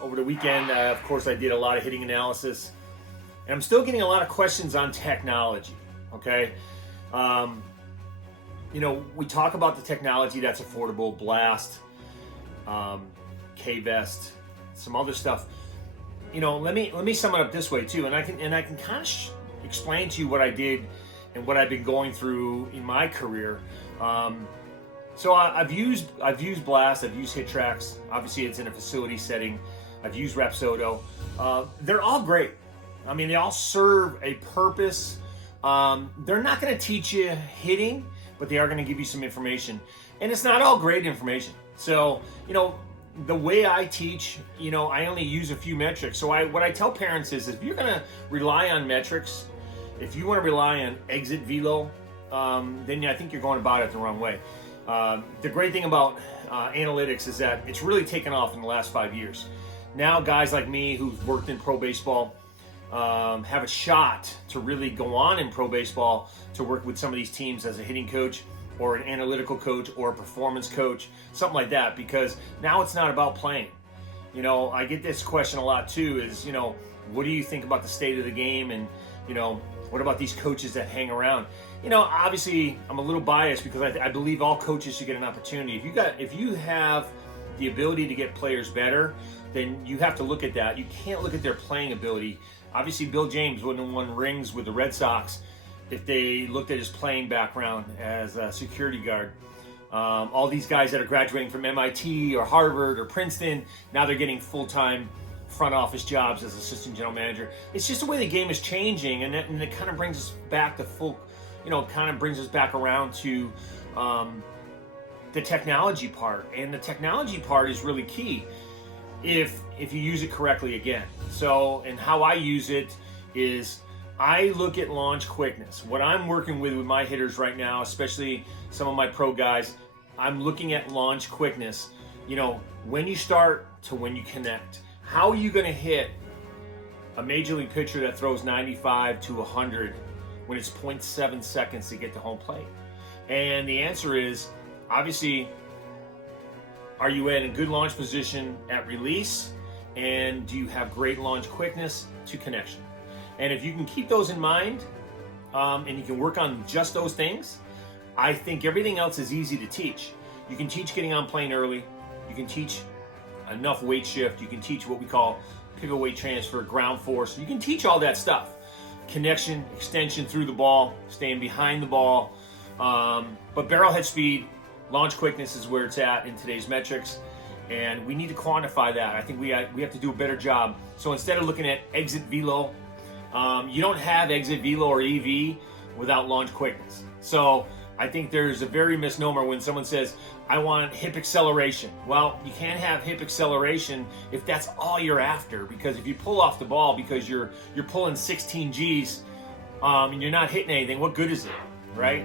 Over the weekend, of course, I did a lot of hitting analysis, and I'm still getting a lot of questions on technology. Okay, we talk about the technology that's affordable, Blast, K-Vest, some other stuff. Let me sum it up this way too, and I can kind of explain to you what I did and what I've been going through in my career. So I've used Blast, I've used HitTrax. Obviously, it's in a facility setting. I've used Rapsodo. They're all great. I mean, they all serve a purpose. They're not going to teach you hitting, but they are going to give you some information. And it's not all great information. So, the way I teach, I only use a few metrics. So what I tell parents is if you're going to rely on metrics, if you want to rely on exit velo, then I think you're going about it the wrong way. The great thing about analytics is that it's really taken off in the last 5 years. Now guys like me who've worked in pro baseball have a shot to really go on in pro baseball to work with some of these teams as a hitting coach or an analytical coach or a performance coach, something like that, because now it's not about playing. I get this question a lot too is, what do you think about the state of the game, and, what about these coaches that hang around? Obviously I'm a little biased because I believe all coaches should get an opportunity. If you have the ability to get players better, then you have to look at that. You can't look at their playing ability. Obviously Bill James wouldn't have won rings with the Red Sox if they looked at his playing background as a security guard. All these guys that are graduating from MIT or Harvard or Princeton, now they're getting full-time front office jobs as assistant general manager. It's just the way the game is changing, and it kind of brings us back to brings us back around to the technology part. And the technology part is really key if you use it correctly again. So, and how I use it is I look at launch quickness. What I'm working with my hitters right now, especially some of my pro guys, I'm looking at launch quickness. When you start to when you connect. How are you going to hit a major league pitcher that throws 95 to 100 when it's 0.7 seconds to get to home plate? And the answer is, obviously, are you in a good launch position at release? And do you have great launch quickness to connection? And if you can keep those in mind, and you can work on just those things, I think everything else is easy to teach. You can teach getting on plane early. You can teach enough weight shift. You can teach what we call pivot weight transfer, ground force. You can teach all that stuff. Connection, extension through the ball, staying behind the ball. But barrel head speed, launch quickness is where it's at in today's metrics. And we need to quantify that. I think we have to do a better job. So instead of looking at exit velo, you don't have exit velo or EV without launch quickness. So I think there's a very misnomer when someone says, I want hip acceleration. Well, you can't have hip acceleration if that's all you're after, because if you pull off the ball because you're pulling 16 Gs and you're not hitting anything, what good is it, right?